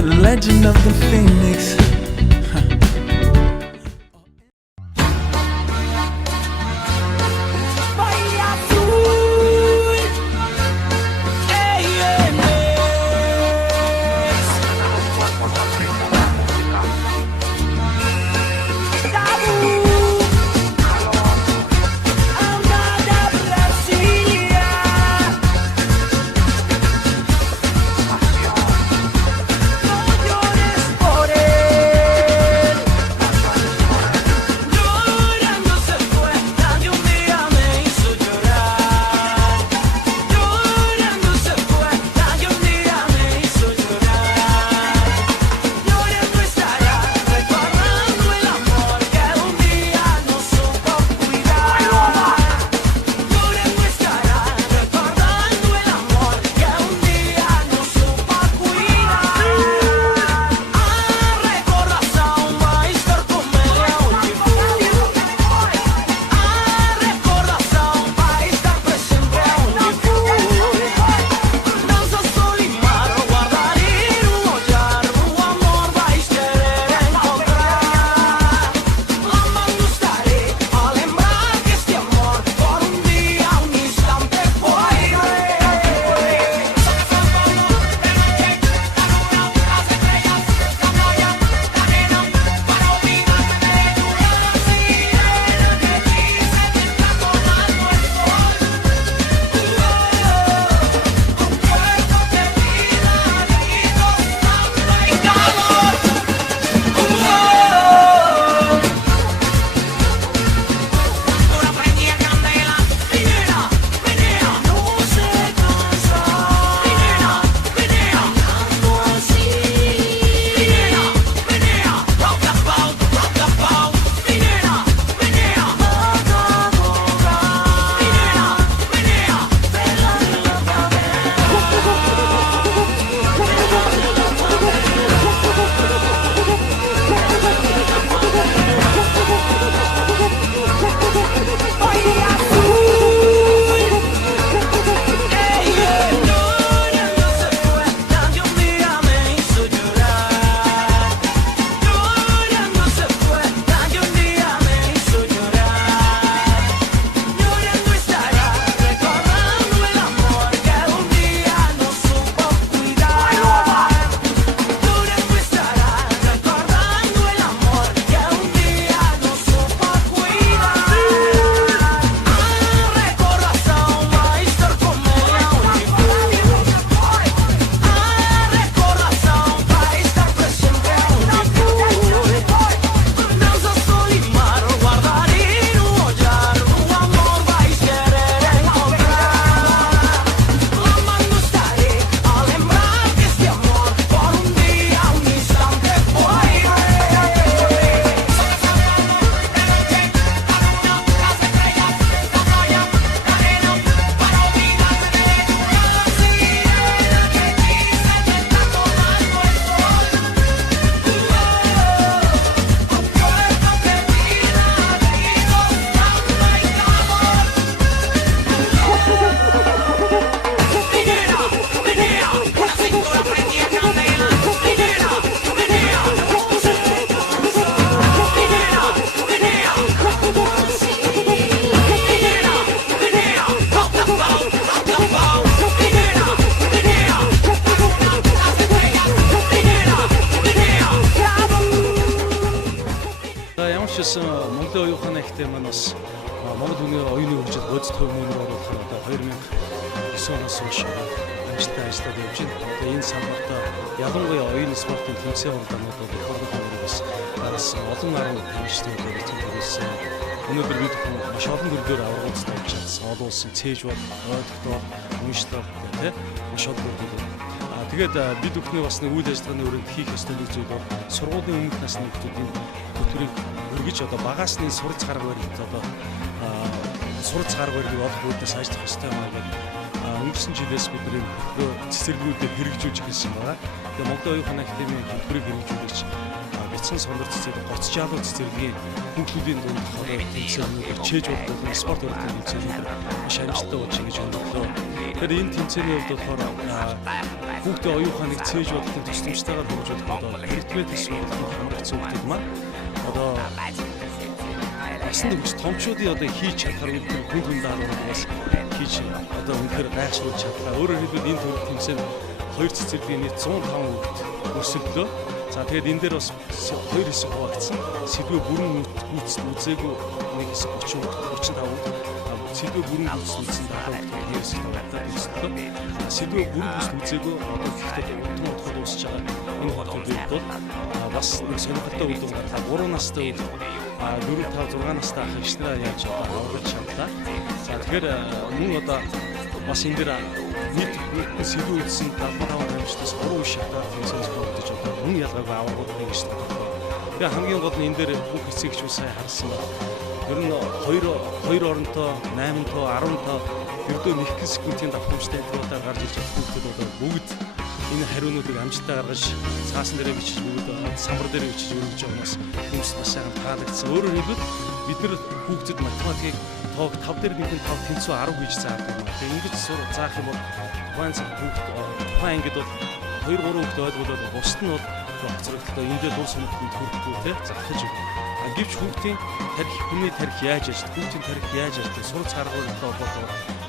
the legend of the phoenix. Монголын оюуны ихтэй маань бас Монгол хүний оюуны хөгжил бодит төв мөнгөөр оруулахаар одоо 2009 оноос хойш амжилттай ажиллаад явж байна. Тэгээ энэ салбарт ялангуяа оюуны спортын тэмцээн урлагууд бол их олон хүмүүс бас гарсан олон нарийн тамирчдын төрөлтөнд төрүүлсэн. Өнөөдөр бид маш олон төрлөөр аврагууд тавьж чадсан. Олон улсын цээж бол доктор, уншлаг гэх маш олон төрлөөр. Тэгээд бид бүхний бас нэг үйл ажиллагааны өрөөнд хийх ёстой нэг зүйл бол сургуулийн өмнөх насны хүмүүсийн хөтөлбөрийг өргөж одоо багаасны сурц гарга барилт одоо сурц гарга барилыг олох үүднээс ажиллах ёстой маа гэдэг өнгөрсөн жилээс бид нэг цэцэрлэгүүдэд хэрэгжүүлж эхэлсэн байгаа. Тэгээд Монголын оюуны академийн хөтөлбөрийг хэрэгжүүлж бяцхан сонор цэцэг гоц жаалуу цэцэргийн хүүхдүүдийн дунд хороо тэмцээнүүд чээж болдог спорт урлагийн тэмцээнүүд маш амжилттай болж ингэж өндөрлөө. Тэгэхээр энэ тэмцээний хувьд болохоор хүүхдээ оюуханыг цээж бодлын тусламжтайгаар хөгжүүлэх одоо ритмэт эсвэл хамрагц хүүхдүүд маань одоо Асан дэгч томчуудын одоо хийж чадхаар үнэхээр хүн хүн даалгавраас хийж одоо үнэхээр гайхшруулж чадлаа. Өөрөөр хэлбэл энэ төрлийн тэмцээнд 2 цэцэрлэгийн нийт 105 хүүхэд өрсөлдөө. За тэгээд энэ дээр бас 2 хэсэг хуваагдсан. Сэдвээ бүрэн үзээгүй нэг хэсэг 35 хүүхэд, сэдвээ бүрэн үзсэн 70 хүүхэд хэсэг хуваагдаад өрсөлдөө. Сэдвээ бүрэн үзээгүй одоо гэхдээ утга дуусч байгаа энэ хүүхдүүд бол бас нэг сонирхолтой үйл явдал 3 настай 4-5-6 настай ах ихнэрээ яаж авах чадлаа. За тэгэхээр мөн одоо бас энэ дээр нийт сэдвүү үзсэн 75 амжилтаас 3 үе шатаар тэмцээнээс бодож одоо мөн ялгаагүй авах гэж байна. Тэгээ хамгийн гол нь энэ дээр бүх хэсэгч юу сайн харсан байна. Ер нь 2 оронтой 8 тоо 10 тоо ердөө нэг секундын давтамжтай туулаар гарч иж чадах хүүхдүүд одоо бүгд энэ хариунуудыг амжилттай гаргаж цаасан дээрээ бичиж бүгд самбар дээрээ бичиж өргөж явнаас хүмүүс бас сайхан таалагдсан. Өөрөөр хэлбэл бид нар хүүхдэд математикийг тоог 5 дээр нэгэн 5 тэнцүү 10 гэж заадаг юм. Тэгээ ингэж заах юм бол тухайн ангид бол 2-3 хүүхд ойлгуулаад бусд нь бол хоцрогдолтой энэ дээр дуус хүмүүст төрөхгүй те залхаж өгнө. Гэвч хүүхдийн тарих хүний тарих яаж ажиллах, хүүхдийн тарих яаж ажиллах, сурц аргуудтай холбоотой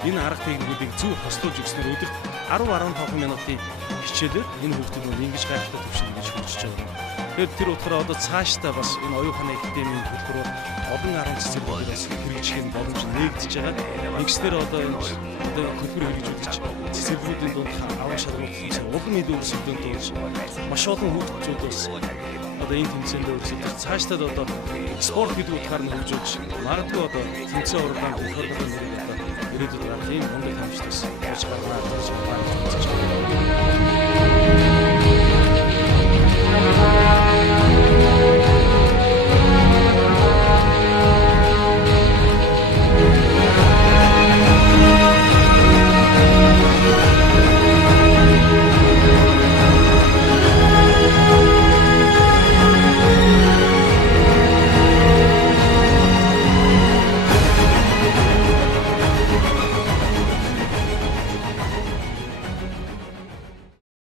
энэ арга техникүүдийг зөв хослуулж өгснээр өдөрт 10-15 минутын хичээлээр энэ хүүхдүүд нь ингэж гайхалтай төвшин ингэж хөгжиж байгаа. Тэгэхээр тэр утгаараа одоо цаашдаа бас энэ оюуханы академийн төлбөрөөр олон 10 цэцэрлэгээс хэрэгжих нь боломж нэгдэж байгаа. Ингэснээр одоо төлбөр хэрэгжүүлж цэцэрлэгүүдийн дунд авах шалгуур улам илүү өрсөлдөөн туулж маш олон хүүхдүүд бас одоо энэ тэмцээнд өрсөлдөж цаашдаа одоо спорт гэдэг утгаар нь хөгжүүлж магадгүй одоо тэмцээн уралдаанд тохиолдол нэрийг одоо ирээдүйд гарах юм мундаг хамжтаас болж гарна гэж байна.